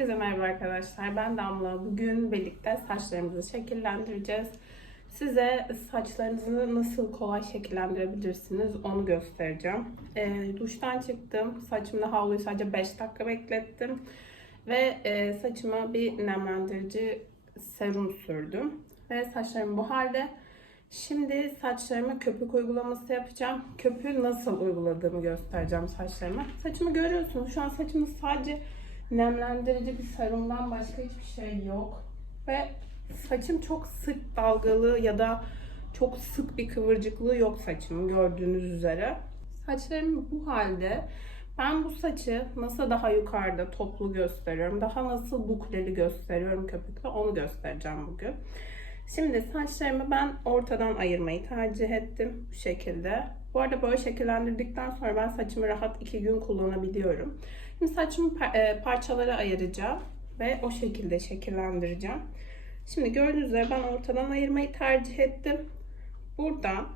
Herkese merhaba arkadaşlar. Ben Damla. Bugün birlikte saçlarımızı şekillendireceğiz. Size saçlarınızı nasıl kolay şekillendirebilirsiniz onu göstereceğim. Ee, duştan çıktım. Saçımda havluyu sadece 5 dakika beklettim. Ve e, saçıma bir nemlendirici serum sürdüm. Ve saçlarım bu halde. Şimdi saçlarıma köpük uygulaması yapacağım. Köpüğü nasıl uyguladığımı göstereceğim saçlarıma. Saçımı görüyorsunuz. Şu an saçımda sadece nemlendirici bir serumdan başka hiçbir şey yok. Ve saçım çok sık dalgalı ya da çok sık bir kıvırcıklığı yok saçımın gördüğünüz üzere. Saçlarım bu halde. Ben bu saçı nasıl daha yukarıda toplu gösteriyorum, daha nasıl bukleli gösteriyorum köpükle onu göstereceğim bugün. Şimdi saçlarımı ben ortadan ayırmayı tercih ettim bu şekilde. Bu arada böyle şekillendirdikten sonra ben saçımı rahat iki gün kullanabiliyorum. Şimdi saçımı e, parçalara ayıracağım ve o şekilde şekillendireceğim. Şimdi gördüğünüz üzere ben ortadan ayırmayı tercih ettim. Buradan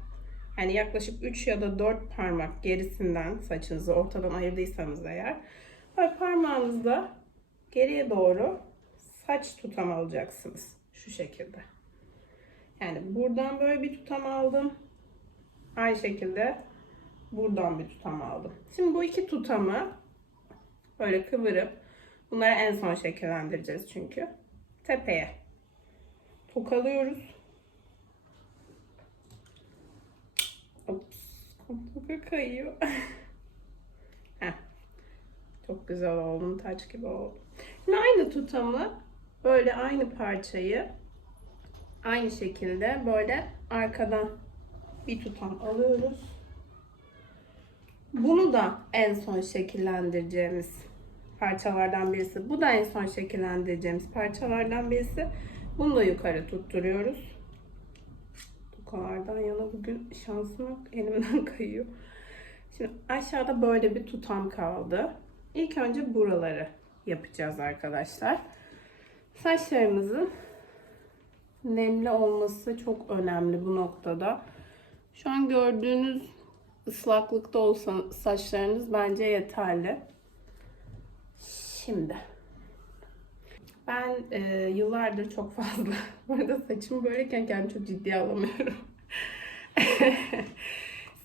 yani yaklaşık 3 ya da 4 parmak gerisinden saçınızı ortadan ayırdıysanız eğer böyle parmağınızla geriye doğru saç tutam alacaksınız. Şu şekilde. Yani buradan böyle bir tutam aldım. Aynı şekilde buradan bir tutam aldım. Şimdi bu iki tutamı böyle kıvırıp bunları en son şekillendireceğiz çünkü. Tepeye tokalıyoruz. Ops, toka kayıyor. Çok güzel oldum, taç gibi oldu. Şimdi aynı tutamı böyle aynı parçayı aynı şekilde böyle arkadan bir tutam alıyoruz. Bunu da en son şekillendireceğimiz parçalardan birisi. Bu da en son şekillendireceğimiz parçalardan birisi. Bunu da yukarı tutturuyoruz. Tokalardan yana bugün şansım yok. Elimden kayıyor. Şimdi aşağıda böyle bir tutam kaldı. İlk önce buraları yapacağız arkadaşlar. Saçlarımızın nemli olması çok önemli bu noktada. Şu an gördüğünüz ıslaklıkta olsa saçlarınız bence yeterli. Şimdi ben e, yıllardır çok fazla bu arada saçım böyleyken kendimi çok ciddiye alamıyorum.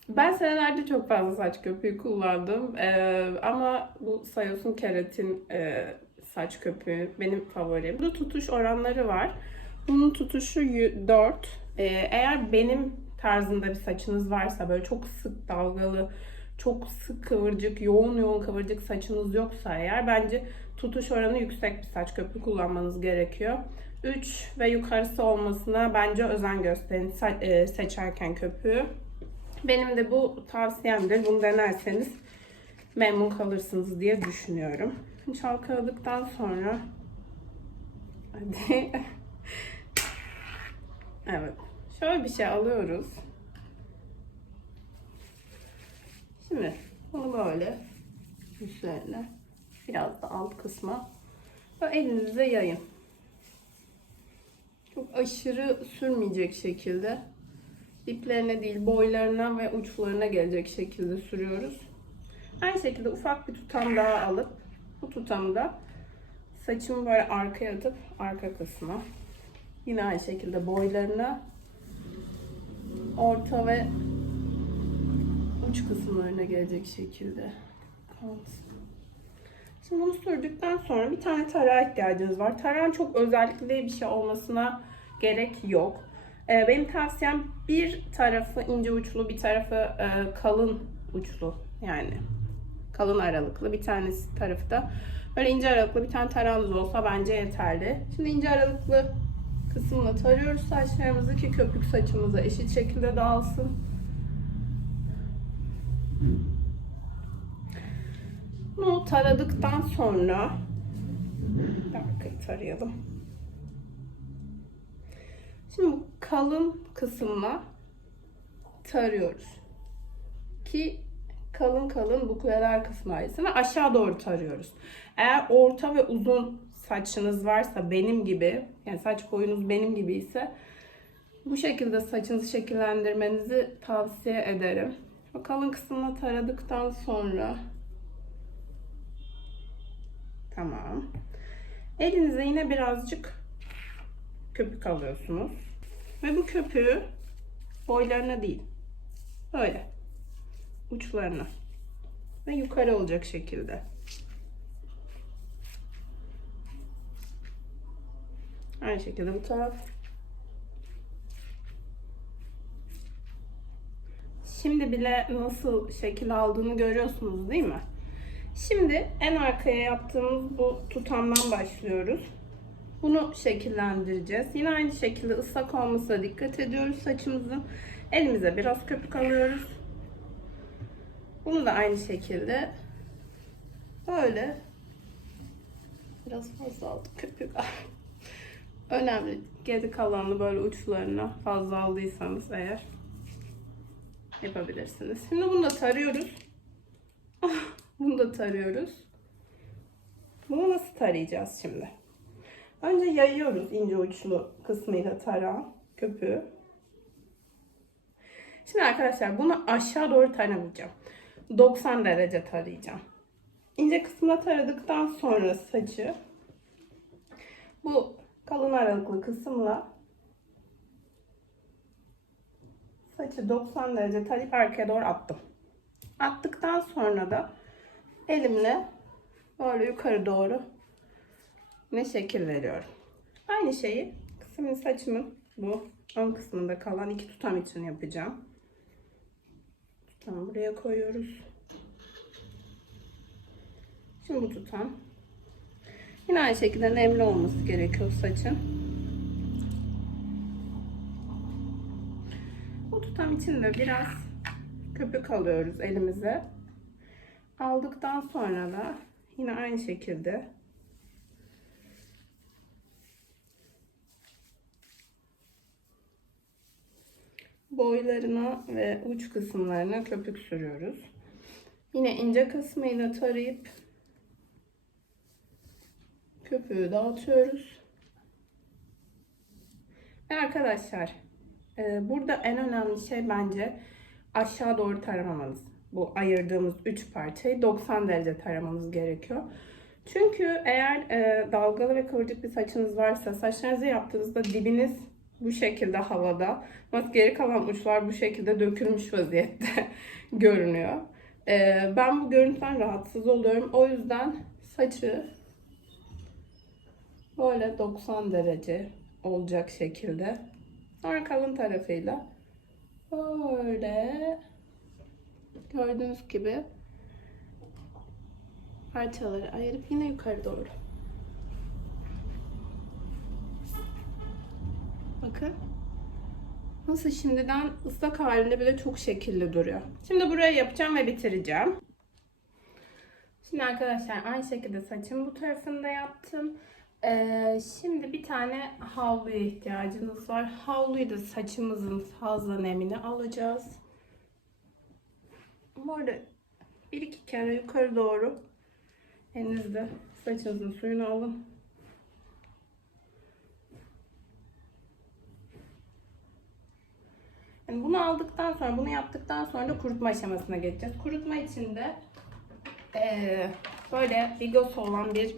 ben senelerdir çok fazla saç köpüğü kullandım. E, ama bu Sayos'un keratin e, saç köpüğü benim favorim. Burada tutuş oranları var. Bunun tutuşu 4. Ee, eğer benim tarzında bir saçınız varsa böyle çok sık dalgalı, çok sık kıvırcık, yoğun yoğun kıvırcık saçınız yoksa eğer bence tutuş oranı yüksek bir saç köpüğü kullanmanız gerekiyor. 3 ve yukarısı olmasına bence özen gösterin e, seçerken köpüğü. Benim de bu tavsiyemdir. Bunu denerseniz memnun kalırsınız diye düşünüyorum. Çalkaladıktan sonra hadi Evet. Şöyle bir şey alıyoruz. Şimdi bunu böyle üzerine biraz da alt kısma ve elinize yayın. Çok aşırı sürmeyecek şekilde diplerine değil boylarına ve uçlarına gelecek şekilde sürüyoruz. Aynı şekilde ufak bir tutam daha alıp bu tutamda saçımı böyle arkaya atıp arka kısma Yine aynı şekilde boylarına orta ve uç kısımlarına gelecek şekilde Şimdi bunu sürdükten sonra bir tane tarağa ihtiyacınız var. Tarağın çok özellikli bir şey olmasına gerek yok. Ee, benim tavsiyem bir tarafı ince uçlu, bir tarafı e, kalın uçlu. Yani kalın aralıklı. Bir tanesi tarafı da böyle ince aralıklı bir tane tarağınız olsa bence yeterli. Şimdi ince aralıklı kısmını tarıyoruz saçlarımızı ki köpük saçımıza eşit şekilde dağılsın. Bunu taradıktan sonra arkayı tarayalım. Şimdi kalın kısmına tarıyoruz. Ki kalın kalın bukleler kısmı ayrılsın ve aşağı doğru tarıyoruz. Eğer orta ve uzun saçınız varsa benim gibi yani saç boyunuz benim gibi ise bu şekilde saçınızı şekillendirmenizi tavsiye ederim. O kalın kısmını taradıktan sonra tamam. Elinize yine birazcık köpük alıyorsunuz. Ve bu köpüğü boylarına değil. Böyle. Uçlarına. Ve yukarı olacak şekilde. Aynı şekilde bu taraf. Şimdi bile nasıl şekil aldığını görüyorsunuz değil mi? Şimdi en arkaya yaptığımız bu tutamdan başlıyoruz. Bunu şekillendireceğiz. Yine aynı şekilde ıslak olmasına dikkat ediyoruz saçımızın. Elimize biraz köpük alıyoruz. Bunu da aynı şekilde böyle biraz fazla aldık köpük. Önemli. Geri kalanını böyle uçlarına fazla aldıysanız eğer yapabilirsiniz. Şimdi bunu da tarıyoruz. bunu da tarıyoruz. Bunu nasıl tarayacağız şimdi? Önce yayıyoruz ince uçlu kısmıyla tara köpüğü. Şimdi arkadaşlar bunu aşağı doğru taramayacağım. 90 derece tarayacağım. İnce kısmına taradıktan sonra saçı bu kalın aralıklı kısımla saçı 90 derece tarayıp arkaya doğru attım. Attıktan sonra da elimle böyle yukarı doğru ne şekil veriyorum. Aynı şeyi kısmın saçımın bu ön kısmında kalan iki tutam için yapacağım. Tutamı buraya koyuyoruz. Şimdi bu tutam. Yine aynı şekilde nemli olması gerekiyor saçın. Bu tutam için de biraz köpük alıyoruz elimize. Aldıktan sonra da yine aynı şekilde boylarına ve uç kısımlarına köpük sürüyoruz. Yine ince kısmıyla tarayıp köpüğü dağıtıyoruz. Ve arkadaşlar e, burada en önemli şey bence aşağı doğru taramamanız. Bu ayırdığımız 3 parçayı 90 derece taramamız gerekiyor. Çünkü eğer e, dalgalı ve kıvırcık bir saçınız varsa saçlarınızı yaptığınızda dibiniz bu şekilde havada. Ama geri kalan uçlar bu şekilde dökülmüş vaziyette görünüyor. Ee, ben bu görüntüden rahatsız oluyorum. O yüzden saçı böyle 90 derece olacak şekilde sonra kalın tarafıyla böyle gördüğünüz gibi parçaları ayırıp yine yukarı doğru Bakın. Nasıl şimdiden ıslak halinde bile çok şekilli duruyor. Şimdi buraya yapacağım ve bitireceğim. Şimdi arkadaşlar aynı şekilde saçın bu tarafını da yaptım. Ee, şimdi bir tane havluya ihtiyacınız var. Havluyu da saçımızın fazla nemini alacağız. Böyle bir iki kere yukarı doğru elinizde saçınızın suyunu alın. Yani bunu aldıktan sonra, bunu yaptıktan sonra da kurutma aşamasına geçeceğiz. Kurutma için de ee, böyle vigosu olan bir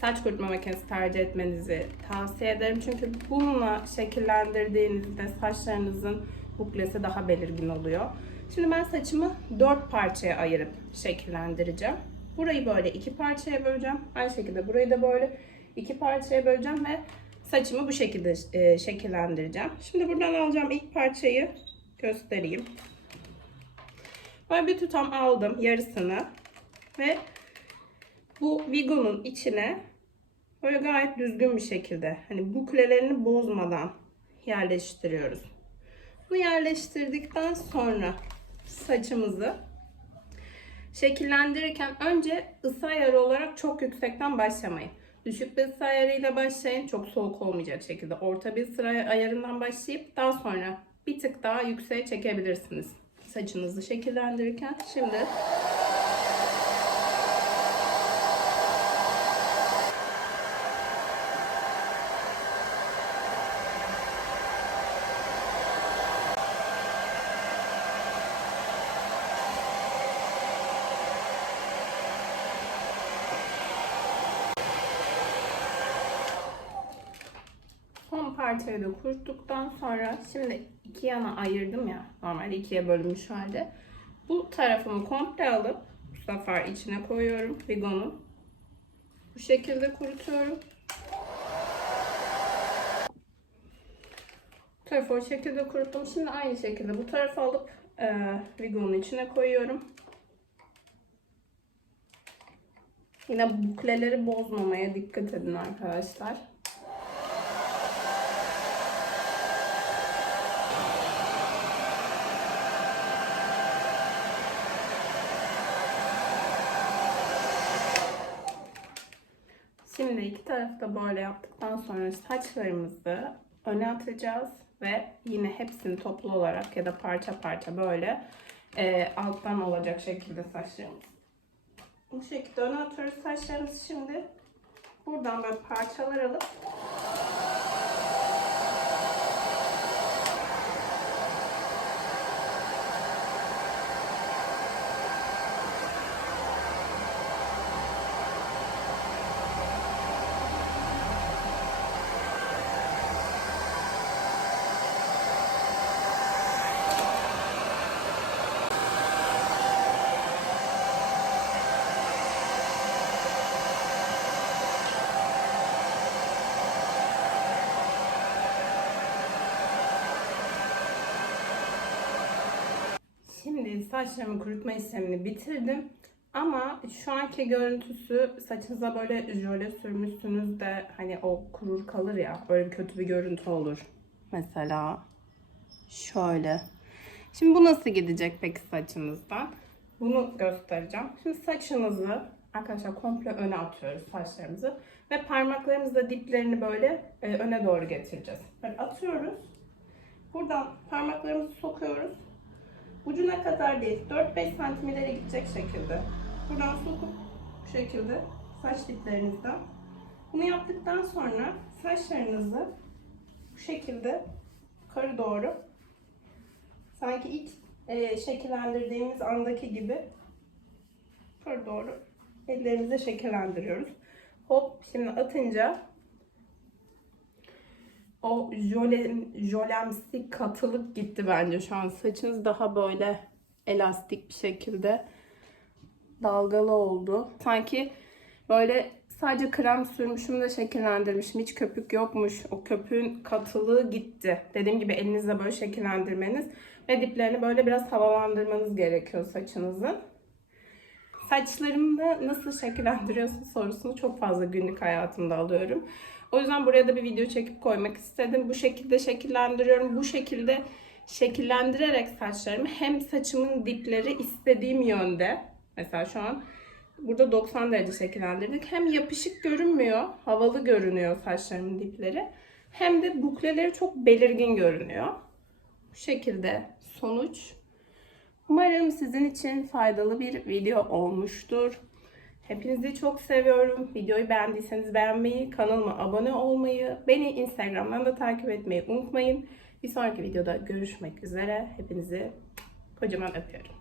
saç kurutma makinesi tercih etmenizi tavsiye ederim. Çünkü bununla şekillendirdiğinizde saçlarınızın buklesi daha belirgin oluyor. Şimdi ben saçımı dört parçaya ayırıp şekillendireceğim. Burayı böyle iki parçaya böleceğim. Aynı şekilde burayı da böyle iki parçaya böleceğim ve saçımı bu şekilde e, şekillendireceğim. Şimdi buradan alacağım ilk parçayı göstereyim. Böyle bir tutam aldım yarısını ve bu vigonun içine böyle gayet düzgün bir şekilde hani buklelerini bozmadan yerleştiriyoruz. Bunu yerleştirdikten sonra saçımızı şekillendirirken önce ısı ayarı olarak çok yüksekten başlamayın. Düşük bir ısı ayarıyla başlayın. Çok soğuk olmayacak şekilde orta bir ısı ayarından başlayıp daha sonra bir tık daha yükseğe çekebilirsiniz. Saçınızı şekillendirirken. Şimdi parçayı da kuruttuktan sonra şimdi iki yana ayırdım ya. Normalde ikiye bölünmüş halde. Bu tarafımı komple alıp bu sefer içine koyuyorum Vigo'nun. Bu şekilde kurutuyorum. Bu tarafı o şekilde kuruttum. Şimdi aynı şekilde bu tarafı alıp e, Vigo'nun içine koyuyorum. Yine bukleleri bozmamaya dikkat edin arkadaşlar. Tarafta böyle yaptıktan sonra saçlarımızı öne atacağız ve yine hepsini toplu olarak ya da parça parça böyle e, alttan olacak şekilde saçlarımız. Bu şekilde öne atıyoruz saçlarımızı şimdi. Buradan böyle parçalar alıp Şimdi saçlarımı kurutma işlemini bitirdim. Ama şu anki görüntüsü saçınıza böyle jöle sürmüşsünüz de hani o kurur kalır ya. Böyle kötü bir görüntü olur. Mesela şöyle. Şimdi bu nasıl gidecek peki saçınızdan? Bunu göstereceğim. Şimdi saçınızı arkadaşlar komple öne atıyoruz saçlarımızı. Ve parmaklarımızla diplerini böyle e, öne doğru getireceğiz. Böyle atıyoruz. Buradan parmaklarımızı sokuyoruz. Ucuna kadar değil, 4-5 santim ileri gidecek şekilde. Buradan sokup bu şekilde saç diplerinizden. Bunu yaptıktan sonra saçlarınızı bu şekilde yukarı doğru sanki ilk e, şekillendirdiğimiz andaki gibi yukarı doğru ellerimizle şekillendiriyoruz. Hop şimdi atınca o jöle, jölemsi katılık gitti bence şu an. Saçınız daha böyle elastik bir şekilde dalgalı oldu. Sanki böyle sadece krem sürmüşüm de şekillendirmişim. Hiç köpük yokmuş. O köpüğün katılığı gitti. Dediğim gibi elinizle böyle şekillendirmeniz ve diplerini böyle biraz havalandırmanız gerekiyor saçınızın. Saçlarımı nasıl şekillendiriyorsun sorusunu çok fazla günlük hayatımda alıyorum. O yüzden buraya da bir video çekip koymak istedim. Bu şekilde şekillendiriyorum. Bu şekilde şekillendirerek saçlarımı hem saçımın dipleri istediğim yönde. Mesela şu an burada 90 derece şekillendirdik. Hem yapışık görünmüyor, havalı görünüyor saçlarımın dipleri. Hem de bukleleri çok belirgin görünüyor. Bu şekilde sonuç. Umarım sizin için faydalı bir video olmuştur. Hepinizi çok seviyorum. Videoyu beğendiyseniz beğenmeyi, kanalıma abone olmayı, beni Instagram'dan da takip etmeyi unutmayın. Bir sonraki videoda görüşmek üzere. Hepinizi kocaman öpüyorum.